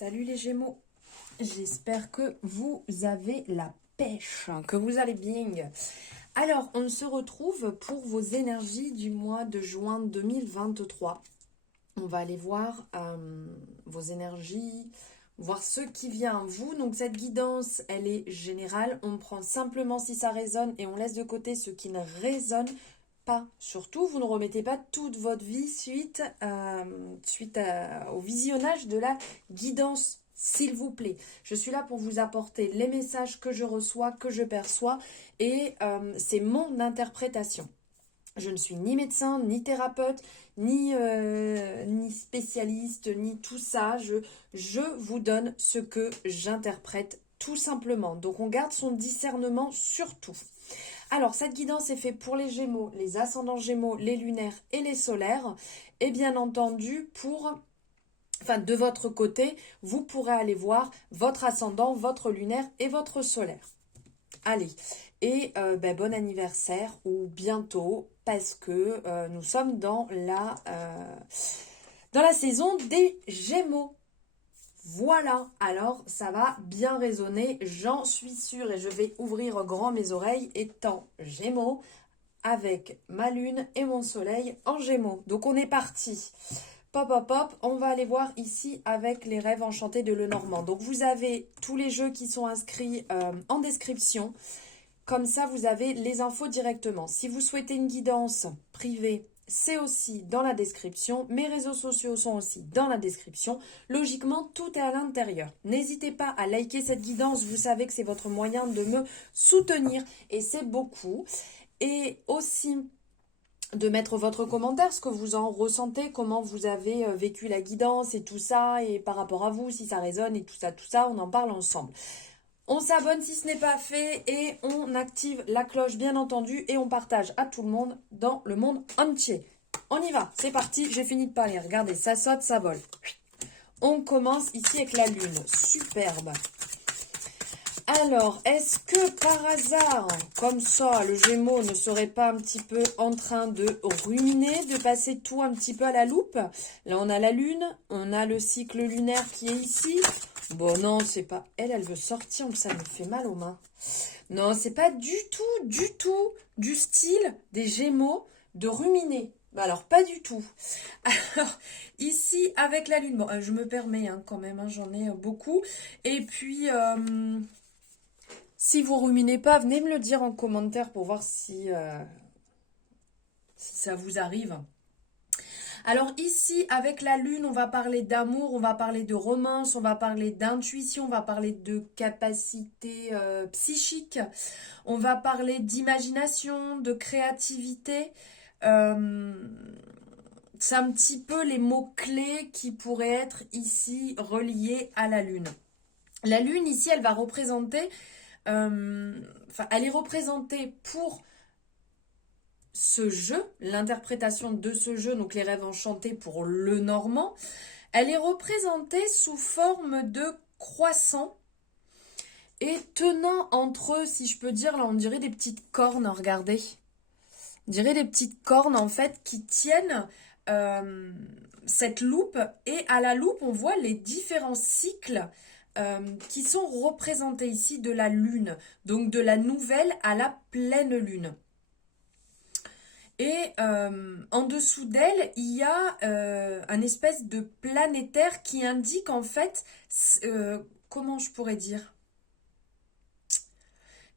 Salut les Gémeaux, j'espère que vous avez la pêche, que vous allez bien. Alors, on se retrouve pour vos énergies du mois de juin 2023. On va aller voir vos énergies, voir ce qui vient à vous. Donc cette guidance, elle est générale. On prend simplement si ça résonne et on laisse de côté ce qui ne résonne pas. Surtout, vous ne remettez pas toute votre vie suite au visionnage de la guidance, s'il vous plaît. Je suis là pour vous apporter les messages que je reçois, que je perçois, et c'est mon interprétation. Je ne suis ni médecin, ni thérapeute, ni spécialiste, ni tout ça. Je vous donne ce que j'interprète tout simplement. Donc on garde son discernement surtout. Alors, cette guidance est faite pour les Gémeaux, les ascendants Gémeaux, les lunaires et les solaires. Et bien entendu, de votre côté, vous pourrez aller voir votre ascendant, votre lunaire et votre solaire. Allez, et bon anniversaire ou bientôt parce que nous sommes dans la saison des Gémeaux. Voilà, alors ça va bien résonner, j'en suis sûre, et je vais ouvrir grand mes oreilles étant Gémeaux avec ma lune et mon soleil en Gémeaux. Donc on est parti. Pop, hop, hop, on va aller voir ici avec les rêves enchantés de Lenormand. Donc vous avez tous les jeux qui sont inscrits en description. Comme ça, vous avez les infos directement. Si vous souhaitez une guidance privée, c'est aussi dans la description. Mes réseaux sociaux sont aussi dans la description. Logiquement, tout est à l'intérieur. N'hésitez pas à liker cette guidance. Vous savez que c'est votre moyen de me soutenir et c'est beaucoup. Et aussi de mettre votre commentaire, ce que vous en ressentez, comment vous avez vécu la guidance et tout ça, et par rapport à vous, si ça résonne et tout ça, on en parle ensemble. On s'abonne si ce n'est pas fait et on active la cloche bien entendu et on partage à tout le monde dans le monde entier. On y va, c'est parti, j'ai fini de parler. Regardez, ça saute, ça vole. On commence ici avec la lune, superbe. Alors, est-ce que par hasard, comme ça, le Gémeaux ne serait pas un petit peu en train de ruminer, de passer tout un petit peu à la loupe? Là, on a la lune, on a le cycle lunaire qui est ici. Bon, non, c'est pas... Elle veut sortir, ça me fait mal aux mains. Non, c'est pas du tout du style des Gémeaux de ruminer. Alors, pas du tout. Alors, ici, avec la lune, bon, je me permets quand même, j'en ai beaucoup. Et puis... si vous ruminez pas, venez me le dire en commentaire pour voir si ça vous arrive. Alors ici, avec la lune, on va parler d'amour, on va parler de romance, on va parler d'intuition, on va parler de capacité psychique, on va parler d'imagination, de créativité. C'est un petit peu les mots-clés qui pourraient être ici reliés à la lune. La lune, ici, elle va représenter... elle est représentée pour ce jeu, l'interprétation de ce jeu, donc les rêves enchantés pour Lenormand. Elle est représentée sous forme de croissant et tenant entre eux, si je peux dire, là on dirait des petites cornes, regardez. On dirait des petites cornes en fait qui tiennent cette loupe, et à la loupe on voit les différents cycles qui sont représentés ici de la lune, donc de la nouvelle à la pleine lune. Et en dessous d'elle, il y a un espèce de planétaire qui indique en fait, comment je pourrais dire,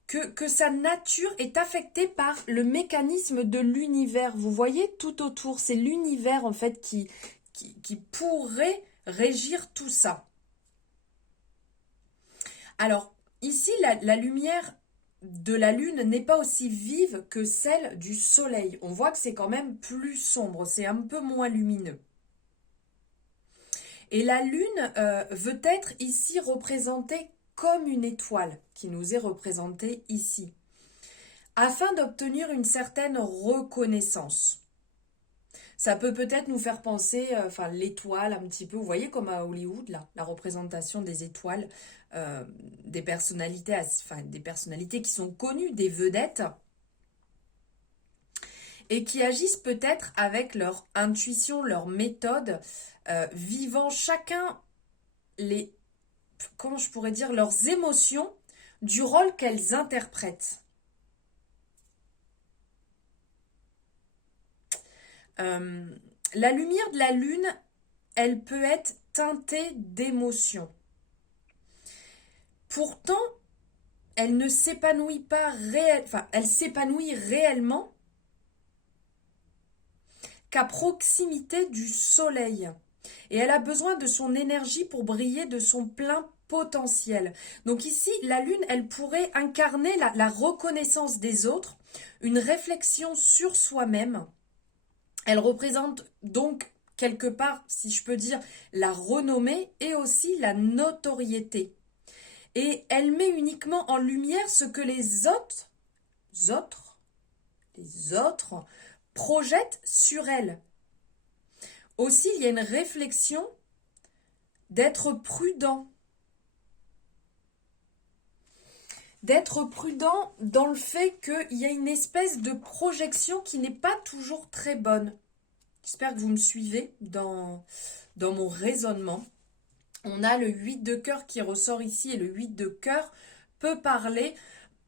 que sa nature est affectée par le mécanisme de l'univers. Vous voyez tout autour, c'est l'univers en fait qui pourrait régir tout ça. Alors, ici, la lumière de la lune n'est pas aussi vive que celle du soleil. On voit que c'est quand même plus sombre, c'est un peu moins lumineux. Et la lune veut être ici représentée comme une étoile qui nous est représentée ici, afin d'obtenir une certaine reconnaissance. Ça peut peut-être nous faire penser, l'étoile un petit peu, vous voyez comme à Hollywood, là, la représentation des étoiles, des personnalités qui sont connues, des vedettes, et qui agissent peut-être avec leur intuition, leur méthode, vivant chacun les, comment je pourrais dire, leurs émotions du rôle qu'elles interprètent. Euh, la lumière de la lune, elle peut être teintée d'émotions. Pourtant, elle ne s'épanouit pas enfin, elle s'épanouit réellement qu'à proximité du soleil. Et elle a besoin de son énergie pour briller de son plein potentiel. Donc ici, la lune, elle pourrait incarner la reconnaissance des autres, une réflexion sur soi-même. Elle représente donc quelque part, si je peux dire, la renommée et aussi la notoriété. Et elle met uniquement en lumière ce que les autres projettent sur elle. Aussi, il y a une réflexion d'être prudent. D'être prudent dans le fait qu'il y a une espèce de projection qui n'est pas toujours très bonne. J'espère que vous me suivez dans mon raisonnement. On a le 8 de cœur qui ressort ici et le 8 de cœur peut parler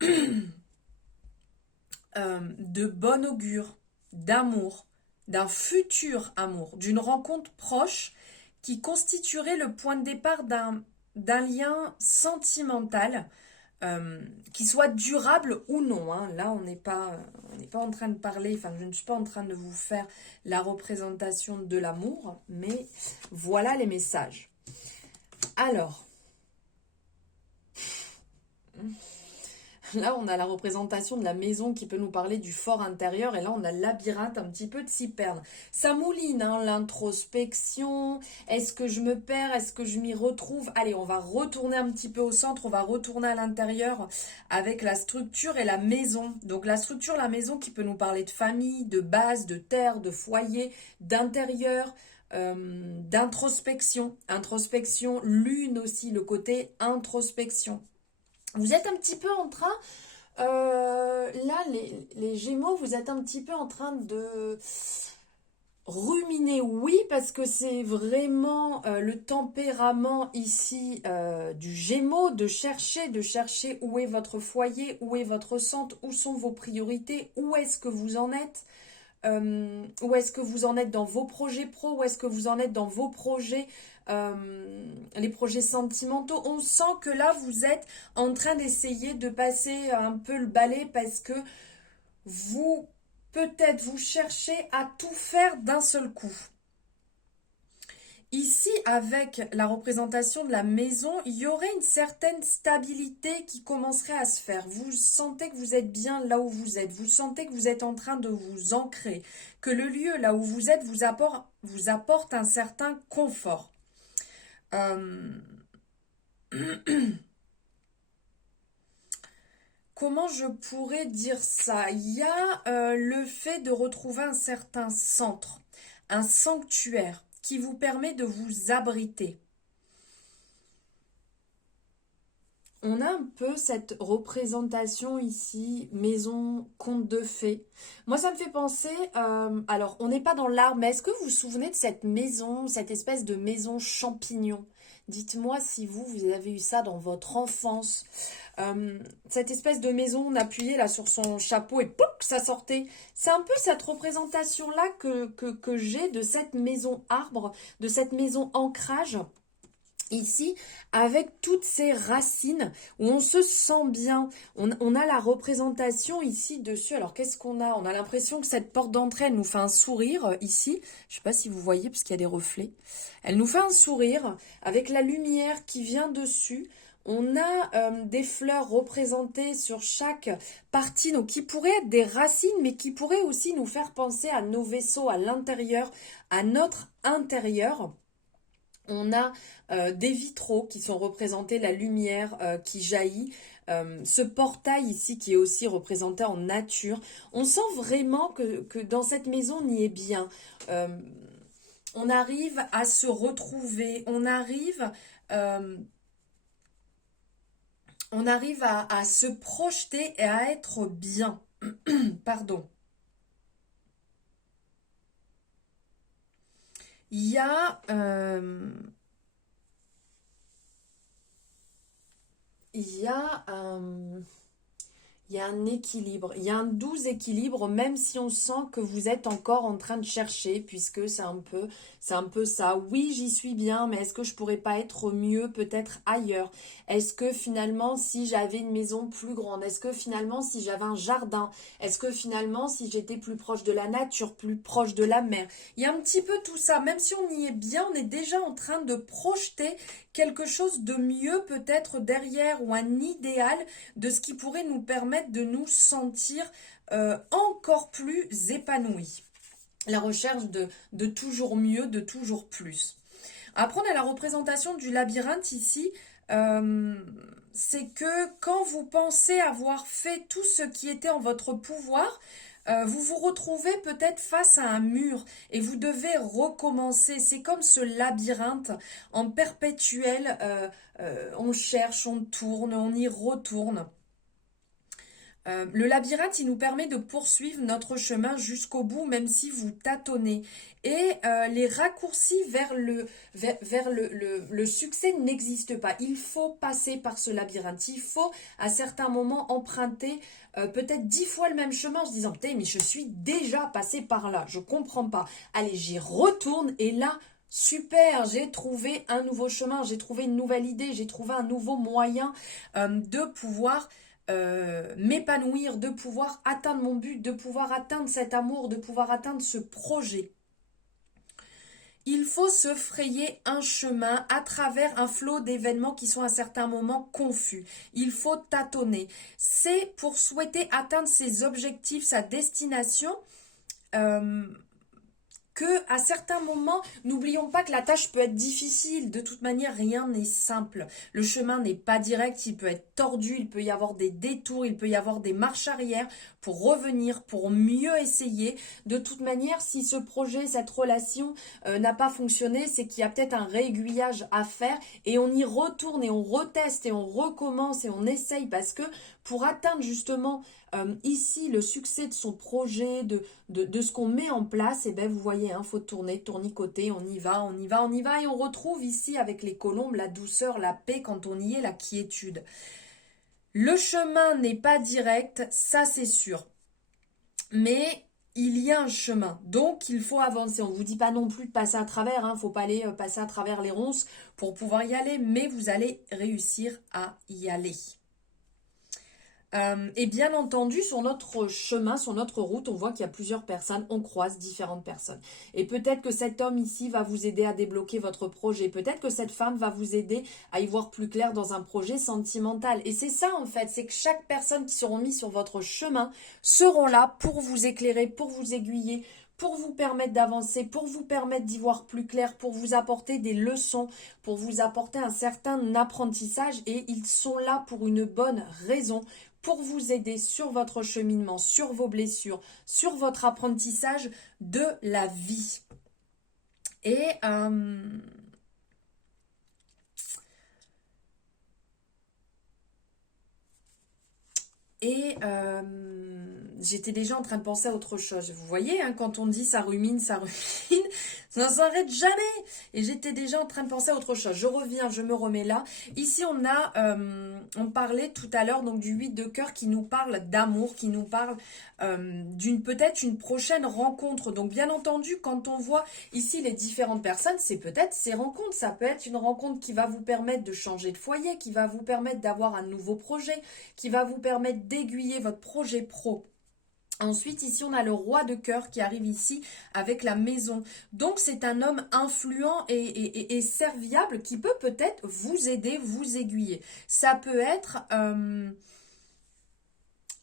de bon augure, d'amour, d'un futur amour, d'une rencontre proche qui constituerait le point de départ d'un lien sentimental qui soit durable ou non. Hein. Là, on n'est pas en train de parler, enfin, je ne suis pas en train de vous faire la représentation de l'amour, mais voilà les messages. Alors, là, on a la représentation de la maison qui peut nous parler du fort intérieur. Et là, on a le labyrinthe, un petit peu de ciperne. Ça mouline, hein, l'introspection. Est-ce que je me perds? Est-ce que je m'y retrouve? Allez, on va retourner un petit peu au centre. On va retourner à l'intérieur avec la structure et la maison. Donc, la structure, la maison qui peut nous parler de famille, de base, de terre, de foyer, d'intérieur, d'introspection. Introspection, lune aussi, le côté introspection. Vous êtes un petit peu en train, là, les Gémeaux, vous êtes un petit peu en train de ruminer, oui, parce que c'est vraiment le tempérament ici du Gémeaux, de chercher où est votre foyer, où est votre centre, où sont vos priorités, où est-ce que vous en êtes. Où est-ce que vous en êtes dans vos projets pro, où est-ce que vous en êtes dans vos projets, les projets sentimentaux. On sent que là, vous êtes en train d'essayer de passer un peu le balai parce que vous, peut-être, vous cherchez à tout faire d'un seul coup. Ici, avec la représentation de la maison, il y aurait une certaine stabilité qui commencerait à se faire. Vous sentez que vous êtes bien là où vous êtes. Vous sentez que vous êtes en train de vous ancrer. Que le lieu là où vous êtes vous apporte un certain confort. Comment je pourrais dire ça? Il y a le fait de retrouver un certain centre, un sanctuaire qui vous permet de vous abriter. On a un peu cette représentation ici, maison, conte de fées. Moi, ça me fait penser, alors on n'est pas dans l'art, mais est-ce que vous vous souvenez de cette maison, cette espèce de maison champignon? Dites-moi si vous avez eu ça dans votre enfance. Cette espèce de maison, on appuyait là sur son chapeau et pouc, ça sortait. C'est un peu cette représentation-là que j'ai de cette maison arbre, de cette maison ancrage. Ici, avec toutes ces racines où on se sent bien, on a la représentation ici dessus. Alors qu'est-ce qu'on a? On a l'impression que cette porte d'entrée, elle nous fait un sourire ici. Je ne sais pas si vous voyez parce qu'il y a des reflets. Elle nous fait un sourire avec la lumière qui vient dessus. On a des fleurs représentées sur chaque partie, donc qui pourraient être des racines, mais qui pourraient aussi nous faire penser à nos vaisseaux à l'intérieur, à notre intérieur. On a des vitraux qui sont représentés, la lumière qui jaillit, ce portail ici qui est aussi représenté en nature. On sent vraiment que dans cette maison, on y est bien. On arrive à se retrouver, on arrive à se projeter et à être bien. Pardon. Il y a il y a il y a un équilibre, il y a un doux équilibre, même si on sent que vous êtes encore en train de chercher, puisque c'est un peu ça. Oui, j'y suis bien, mais est-ce que je pourrais pas être mieux, peut-être ailleurs? Est-ce que finalement, si j'avais une maison plus grande, est-ce que finalement, si j'avais un jardin, est-ce que finalement, si j'étais plus proche de la nature, plus proche de la mer? Il y a un petit peu tout ça. Même si on y est bien, on est déjà en train de projeter quelque chose de mieux, peut-être derrière, ou un idéal de ce qui pourrait nous permettre de nous sentir encore plus épanouis. La recherche de toujours mieux, de toujours plus. Après, on a la représentation du labyrinthe ici. Euh, c'est que quand vous pensez avoir fait tout ce qui était en votre pouvoir, vous vous retrouvez peut-être face à un mur et vous devez recommencer. C'est comme ce labyrinthe en perpétuel. On cherche, on tourne, on y retourne. Le labyrinthe, il nous permet de poursuivre notre chemin jusqu'au bout, même si vous tâtonnez. Et les raccourcis vers le succès n'existent pas. Il faut passer par ce labyrinthe. Il faut, à certains moments, emprunter peut-être 10 fois le même chemin en se disant, putain, mais je suis déjà passé par là. Je comprends pas. Allez, j'y retourne et là, super, j'ai trouvé un nouveau chemin, j'ai trouvé une nouvelle idée, j'ai trouvé un nouveau moyen de pouvoir m'épanouir, de pouvoir atteindre mon but, de pouvoir atteindre cet amour, de pouvoir atteindre ce projet. Il faut se frayer un chemin à travers un flot d'événements qui sont à certains moments confus. Il faut tâtonner. C'est pour souhaiter atteindre ses objectifs, sa destination. euh, que à certains moments, n'oublions pas que la tâche peut être difficile. De toute manière, rien n'est simple. Le chemin n'est pas direct, il peut être tordu, il peut y avoir des détours, il peut y avoir des marches arrière pour revenir, pour mieux essayer. De toute manière, si ce projet, cette relation n'a pas fonctionné, c'est qu'il y a peut-être un réaiguillage à faire et on y retourne et on reteste et on recommence et on essaye parce que pour atteindre justement ici le succès de son projet, de ce qu'on met en place, et ben vous voyez, faut tourner, tournicoter, on y va, on y va, on y va, et on retrouve ici avec les colombes la douceur, la paix, quand on y est, la quiétude. Le chemin n'est pas direct, ça c'est sûr, mais il y a un chemin, donc il faut avancer. On ne vous dit pas non plus de passer à travers, faut pas aller passer à travers les ronces pour pouvoir y aller, mais vous allez réussir à y aller. Et bien entendu, sur notre chemin, sur notre route, on voit qu'il y a plusieurs personnes, on croise différentes personnes. Et peut-être que cet homme ici va vous aider à débloquer votre projet. Peut-être que cette femme va vous aider à y voir plus clair dans un projet sentimental. Et c'est ça en fait, c'est que chaque personne qui seront mises sur votre chemin seront là pour vous éclairer, pour vous aiguiller, pour vous permettre d'avancer, pour vous permettre d'y voir plus clair, pour vous apporter des leçons, pour vous apporter un certain apprentissage. Et ils sont là pour une bonne raison, pour vous aider sur votre cheminement, sur vos blessures, sur votre apprentissage de la vie. Et j'étais déjà en train de penser à autre chose. Vous voyez, quand on dit ça rumine, ça ne s'arrête jamais. Et j'étais déjà en train de penser à autre chose. Je reviens, je me remets là. Ici, on parlait tout à l'heure donc du 8 de cœur qui nous parle d'amour, qui nous parle d'une peut-être une prochaine rencontre. Donc bien entendu, quand on voit ici les différentes personnes, c'est peut-être ces rencontres. Ça peut être une rencontre qui va vous permettre de changer de foyer, qui va vous permettre d'avoir un nouveau projet, qui va vous permettre d'aiguiller votre projet pro. Ensuite, ici, on a le roi de cœur qui arrive ici avec la maison. Donc, c'est un homme influent et serviable qui peut peut-être vous aider, vous aiguiller. Ça peut être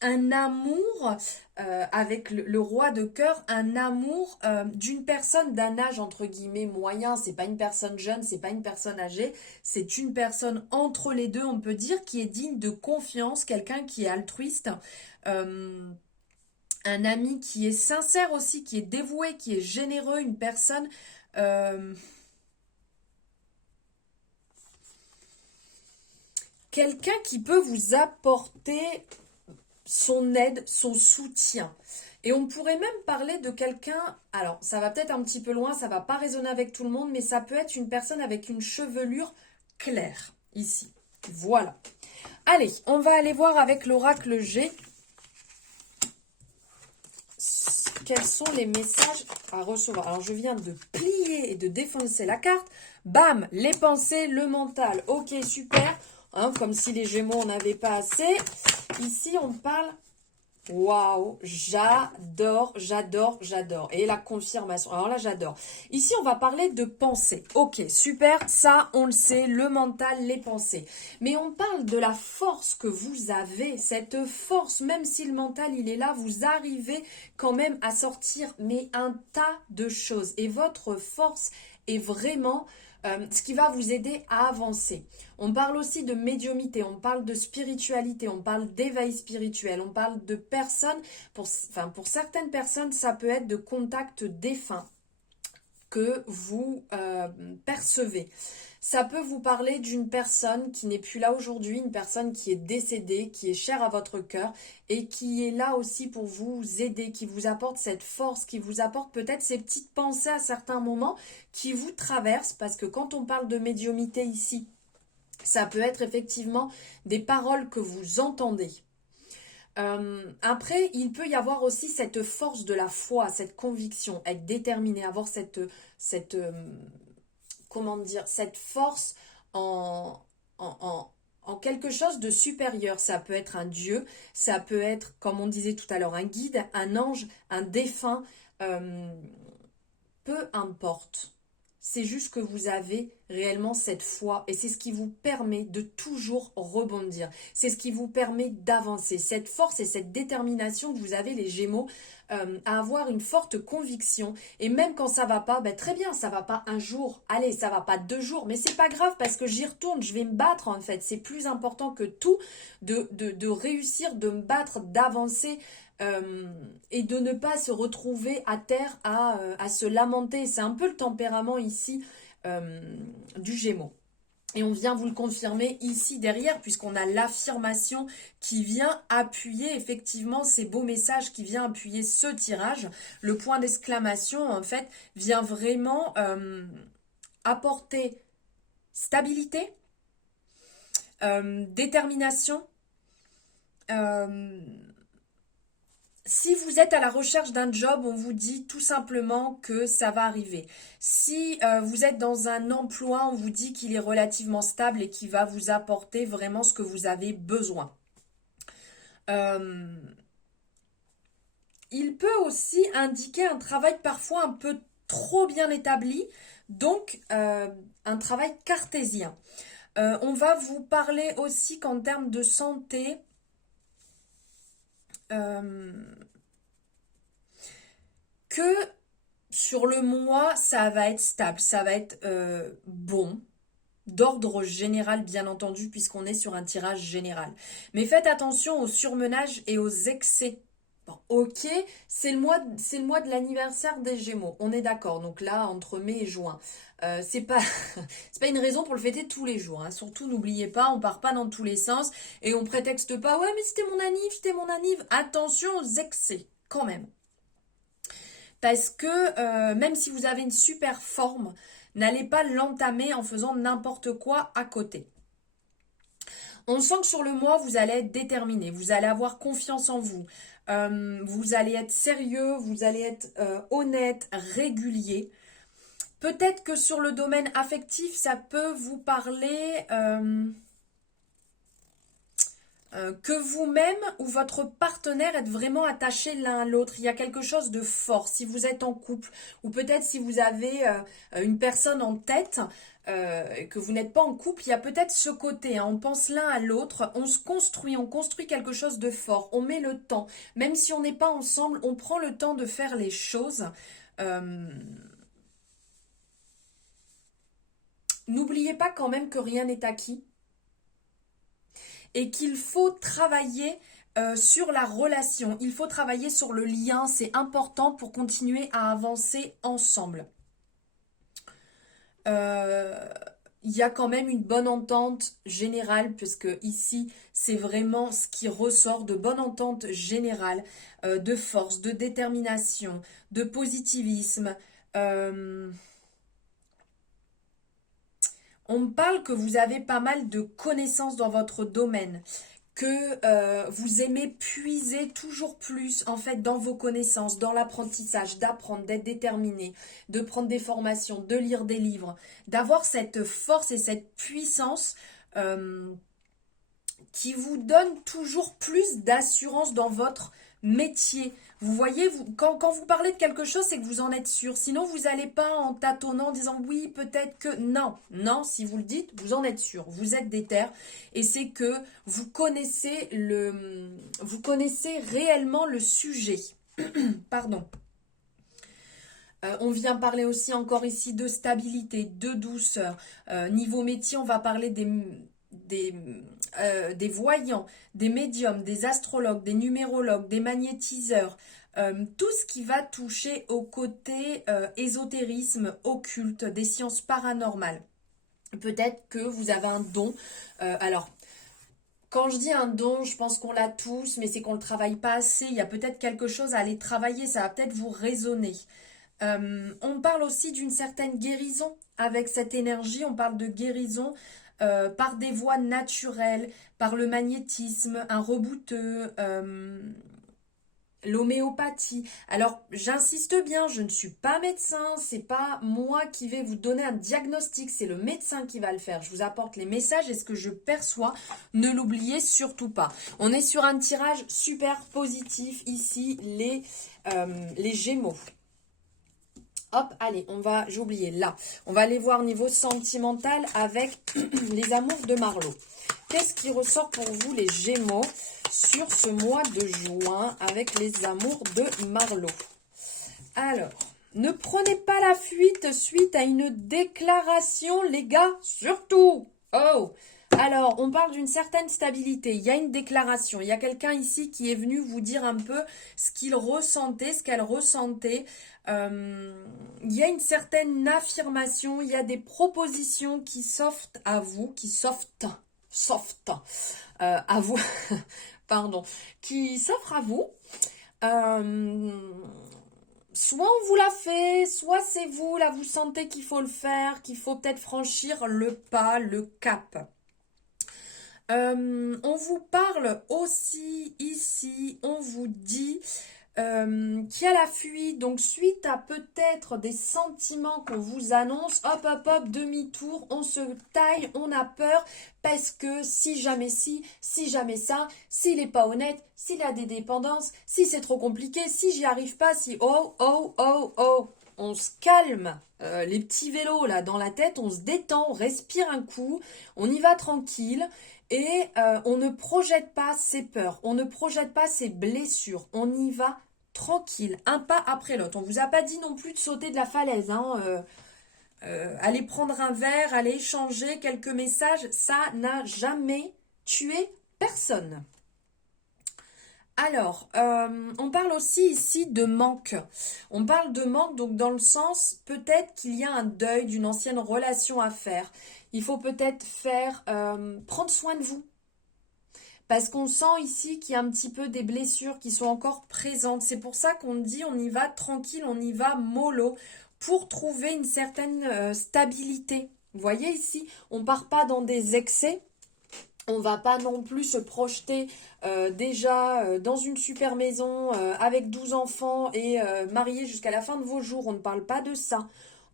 un amour avec le roi de cœur, un amour d'une personne d'un âge entre guillemets moyen. C'est pas une personne jeune, c'est pas une personne âgée, c'est une personne entre les deux, on peut dire, qui est digne de confiance, quelqu'un qui est altruiste. Un ami qui est sincère aussi, qui est dévoué, qui est généreux, une personne quelqu'un qui peut vous apporter son aide, son soutien. Et on pourrait même parler de quelqu'un, alors ça va peut-être un petit peu loin, ça va pas résonner avec tout le monde, mais ça peut être une personne avec une chevelure claire, ici. Voilà. Allez, on va aller voir avec l'oracle G quels sont les messages à recevoir. Alors, je viens de plier et de défoncer la carte. Bam, les pensées, le mental. Ok, super. Hein, comme si les Gémeaux, on n'avait pas assez. Ici, on parle... Waouh, j'adore, j'adore, j'adore. Et la confirmation. Alors là, j'adore. Ici, on va parler de pensée. Ok, super. Ça, on le sait, le mental, les pensées. Mais on parle de la force que vous avez. Cette force, même si le mental, il est là, vous arrivez quand même à sortir, mais un tas de choses. Et votre force est vraiment... ce qui va vous aider à avancer. On parle aussi de médiumité, on parle de spiritualité, on parle d'éveil spirituel, on parle de personnes, pour certaines personnes, ça peut être de contacts défunts que vous percevez. Ça peut vous parler d'une personne qui n'est plus là aujourd'hui, une personne qui est décédée, qui est chère à votre cœur et qui est là aussi pour vous aider, qui vous apporte cette force, qui vous apporte peut-être ces petites pensées à certains moments qui vous traversent, parce que quand on parle de médiumité ici, ça peut être effectivement des paroles que vous entendez. Après, il peut y avoir aussi cette force de la foi, cette conviction, être déterminé, avoir cette comment dire, cette force en, en quelque chose de supérieur. Ça peut être un dieu, ça peut être, comme on disait tout à l'heure, un guide, un ange, un défunt, peu importe. C'est juste que vous avez réellement cette foi et c'est ce qui vous permet de toujours rebondir. C'est ce qui vous permet d'avancer. Cette force et cette détermination que vous avez les Gémeaux à avoir une forte conviction. Et même quand ça va pas, ben très bien, ça va pas un jour, allez, ça va pas 2 jours, mais c'est pas grave parce que j'y retourne, je vais me battre en fait. C'est plus important que tout de réussir, de me battre, d'avancer. Et de ne pas se retrouver à terre à se lamenter. C'est un peu le tempérament ici du Gémeaux. Et on vient vous le confirmer ici derrière, puisqu'on a l'affirmation qui vient appuyer effectivement ces beaux messages, qui vient appuyer ce tirage. Le point d'exclamation, en fait, vient vraiment apporter stabilité, détermination, si vous êtes à la recherche d'un job, on vous dit tout simplement que ça va arriver. Si vous êtes dans un emploi, on vous dit qu'il est relativement stable et qu'il va vous apporter vraiment ce que vous avez besoin. Il peut aussi indiquer un travail parfois un peu trop bien établi, donc un travail cartésien. On va vous parler aussi qu'en termes de santé, que sur le mois, ça va être stable, ça va être bon, d'ordre général bien entendu, puisqu'on est sur un tirage général. Mais faites attention au surmenage et aux excès. Bon, ok, c'est le mois de l'anniversaire des Gémeaux, on est d'accord, donc là, entre mai et juin. C'est pas, c'est pas une raison pour le fêter tous les jours, hein. Surtout, n'oubliez pas, on part pas dans tous les sens et on prétexte pas, ouais, mais c'était mon anniv. Attention aux excès, quand même. Parce que même si vous avez une super forme, n'allez pas l'entamer en faisant n'importe quoi à côté. On sent que sur le mois, vous allez être déterminé, vous allez avoir confiance en vous, vous allez être sérieux, vous allez être honnête, régulier. Peut-être que sur le domaine affectif, ça peut vous parler que vous-même ou votre partenaire êtes vraiment attachés l'un à l'autre. Il y a quelque chose de fort. Si vous êtes en couple, ou peut-être si vous avez une personne en tête, que vous n'êtes pas en couple, il y a peut-être ce côté, hein, on pense l'un à l'autre, on construit quelque chose de fort, on met le temps. Même si on n'est pas ensemble, on prend le temps de faire les choses. N'oubliez pas quand même que rien n'est acquis et qu'il faut travailler sur la relation, il faut travailler sur le lien, c'est important pour continuer à avancer ensemble. Il y a quand même une bonne entente générale, puisque ici, c'est vraiment ce qui ressort de bonne entente générale, de force, de détermination, de positivisme. On me parle que vous avez pas mal de connaissances dans votre domaine, que vous aimez puiser toujours plus en fait dans vos connaissances, dans l'apprentissage, d'apprendre, d'être déterminé, de prendre des formations, de lire des livres, d'avoir cette force et cette puissance qui vous donne toujours plus d'assurance dans votre métier. Vous voyez, quand vous parlez de quelque chose, c'est que vous en êtes sûr. Sinon, vous n'allez pas en tâtonnant, en disant oui, peut-être que... Non, non, si vous le dites, vous en êtes sûr. Vous êtes déter. Et c'est que vous connaissez réellement le sujet. Pardon. On vient parler aussi encore ici de stabilité, de douceur. Niveau métier, on va parler des voyants, des médiums, des astrologues, des numérologues, des magnétiseurs, tout ce qui va toucher au côté ésotérisme, occulte, des sciences paranormales. Peut-être que vous avez un don. Alors, quand je dis un don, je pense qu'on l'a tous, mais c'est qu'on ne le travaille pas assez. Il y a peut-être quelque chose à aller travailler, ça va peut-être vous résonner. On parle aussi d'une certaine guérison avec cette énergie, on parle de guérison par des voies naturelles, par le magnétisme, un rebouteux, l'homéopathie. Alors, j'insiste bien, je ne suis pas médecin, c'est pas moi qui vais vous donner un diagnostic, c'est le médecin qui va le faire. Je vous apporte les messages et ce que je perçois, ne l'oubliez surtout pas. On est sur un tirage super positif ici, les Gémeaux. Hop, allez, j'ai oublié, là. On va aller voir niveau sentimental avec les amours de Marlo. Qu'est-ce qui ressort pour vous, les Gémeaux, sur ce mois de juin avec les amours de Marlo? Alors, ne prenez pas la fuite suite à une déclaration, les gars, surtout. Oh, alors, on parle d'une certaine stabilité. Il y a une déclaration. Il y a quelqu'un ici qui est venu vous dire un peu ce qu'il ressentait, ce qu'elle ressentait. Il y a une certaine affirmation. Il y a des propositions qui s'offrent à vous, à vous, pardon, qui s'offrent à vous. Soit on vous l'a fait, soit c'est vous, là vous sentez qu'il faut le faire, qu'il faut peut-être franchir le pas, le cap. On vous parle aussi ici, on vous dit qu'il y a la fuite, donc suite à peut-être des sentiments qu'on vous annonce, hop hop hop, demi-tour, on se taille, on a peur, parce que si jamais si jamais ça, s'il n'est pas honnête, s'il a des dépendances, si c'est trop compliqué, si j'y arrive pas, si oh, on se calme, les petits vélos là dans la tête, on se détend, on respire un coup, on y va tranquille. Et on ne projette pas ses peurs, on ne projette pas ses blessures, on y va tranquille, un pas après l'autre. On ne vous a pas dit non plus de sauter de la falaise, hein, aller prendre un verre, aller échanger quelques messages, ça n'a jamais tué personne. Alors, on parle aussi ici de manque. On parle de manque, donc dans le sens, peut-être qu'il y a un deuil d'une ancienne relation à faire. Il faut peut-être prendre soin de vous. Parce qu'on sent ici qu'il y a un petit peu des blessures qui sont encore présentes. C'est pour ça qu'on dit on y va tranquille, on y va mollo, pour trouver une certaine stabilité. Vous voyez ici, on ne part pas dans des excès. On va pas non plus se projeter déjà dans une super maison avec 12 enfants et mariés jusqu'à la fin de vos jours. On ne parle pas de ça.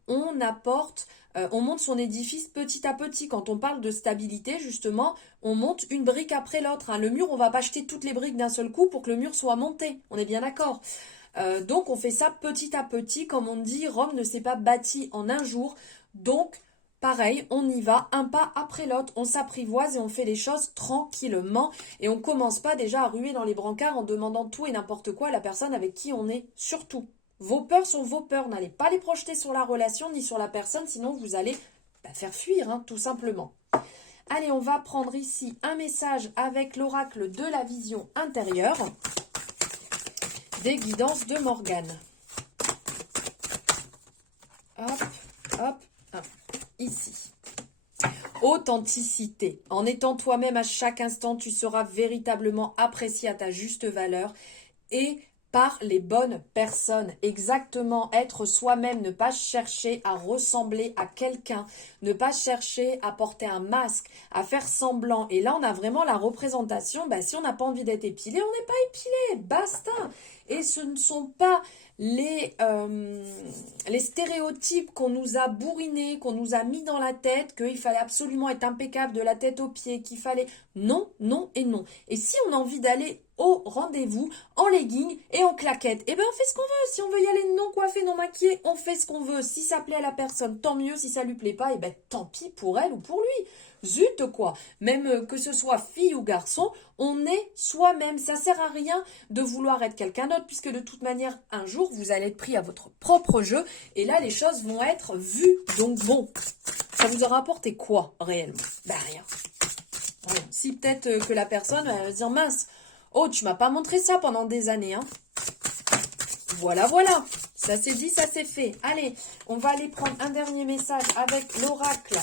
On apporte, on monte son édifice petit à petit. Quand on parle de stabilité, justement, on monte une brique après l'autre. Hein. Le mur, on va pas jeter toutes les briques d'un seul coup pour que le mur soit monté. On est bien d'accord. Donc, on fait ça petit à petit. Comme on dit, Rome ne s'est pas bâtie en un jour. Donc, pareil, on y va un pas après l'autre, on s'apprivoise et on fait les choses tranquillement. Et on commence pas déjà à ruer dans les brancards en demandant tout et n'importe quoi à la personne avec qui on est. Surtout, vos peurs sont vos peurs. N'allez pas les projeter sur la relation ni sur la personne, sinon vous allez faire fuir, hein, tout simplement. Allez, on va prendre ici un message avec l'oracle de la vision intérieure des guidances de Morgane. Hop, hop, hop. Ici. Authenticité. En étant toi-même à chaque instant, tu seras véritablement apprécié à ta juste valeur et par les bonnes personnes. Exactement, être soi-même, ne pas chercher à ressembler à quelqu'un, ne pas chercher à porter un masque, à faire semblant. Et là, on a vraiment la représentation, si on n'a pas envie d'être épilé, on n'est pas épilé, basta. Et ce ne sont pas les stéréotypes qu'on nous a bourrinés, qu'on nous a mis dans la tête, qu'il fallait absolument être impeccable de la tête aux pieds, qu'il fallait... Non, non et non. Et si on a envie d'aller au rendez-vous en legging et en claquettes, eh bien on fait ce qu'on veut. Si on veut y aller non coiffé, non maquillé, on fait ce qu'on veut. Si ça plaît à la personne, tant mieux. Si ça lui plaît pas, eh bien tant pis pour elle ou pour lui. Zut quoi. Même que ce soit fille ou garçon, on est soi-même. Ça sert à rien de vouloir être quelqu'un d'autre, puisque de toute manière, un jour, vous allez être pris à votre propre jeu, et là, les choses vont être vues. Donc bon, ça vous aura apporté quoi, réellement? Ben rien. Rien. Si peut-être que la personne va se dire, mince, oh, tu m'as pas montré ça pendant des années, hein. Voilà, voilà. Ça c'est dit, ça c'est fait. Allez, on va aller prendre un dernier message avec l'oracle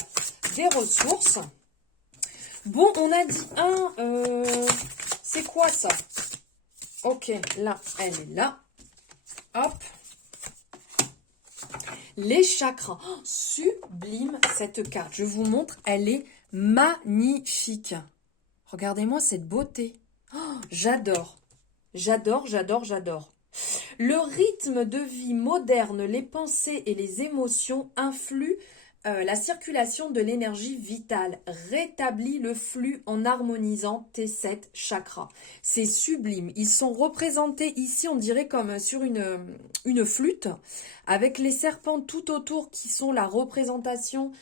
des ressources. Bon, on a dit c'est quoi ça? Ok, là, elle est là. Hop. Les chakras. Oh, sublime cette carte. Je vous montre, elle est magnifique. Regardez-moi cette beauté. Oh, j'adore. J'adore, j'adore, j'adore. Le rythme de vie moderne, les pensées et les émotions influent la circulation de l'énergie vitale, rétablit le flux en harmonisant tes 7 chakras. C'est sublime. Ils sont représentés ici, on dirait comme sur une flûte, avec les serpents tout autour qui sont la représentation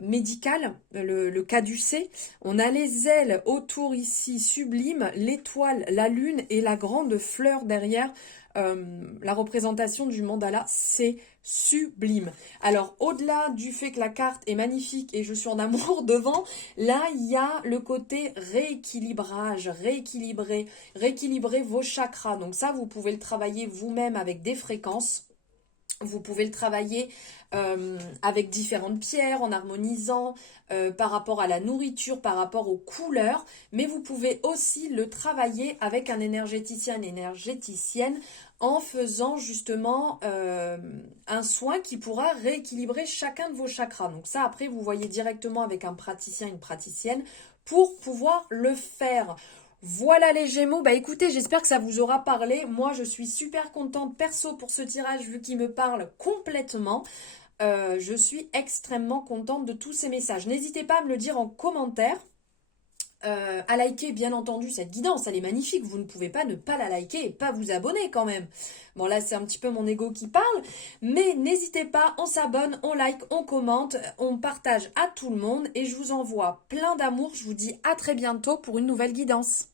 médicale, le caducée. On a les ailes autour ici, sublimes, l'étoile, la lune et la grande fleur derrière. La représentation du mandala, c'est sublime. Alors, au-delà du fait que la carte est magnifique et je suis en amour devant, là, il y a le côté rééquilibrage, rééquilibrer vos chakras. Donc ça, vous pouvez le travailler vous-même avec des fréquences. Vous pouvez le travailler avec différentes pierres, en harmonisant par rapport à la nourriture, par rapport aux couleurs, mais vous pouvez aussi le travailler avec un énergéticien, une énergéticienne, en faisant justement un soin qui pourra rééquilibrer chacun de vos chakras. Donc ça, après, vous voyez directement avec un praticien, une praticienne, pour pouvoir le faire. Voilà les Gémeaux, écoutez, j'espère que ça vous aura parlé. Moi, je suis super contente perso pour ce tirage vu qu'il me parle complètement. Je suis extrêmement contente de tous ces messages. N'hésitez pas à me le dire en commentaire. À liker bien entendu cette guidance, elle est magnifique, vous ne pouvez pas ne pas la liker et pas vous abonner quand même. Bon là c'est un petit peu mon ego qui parle, mais n'hésitez pas, on s'abonne, on like, on commente, on partage à tout le monde et je vous envoie plein d'amour, je vous dis à très bientôt pour une nouvelle guidance.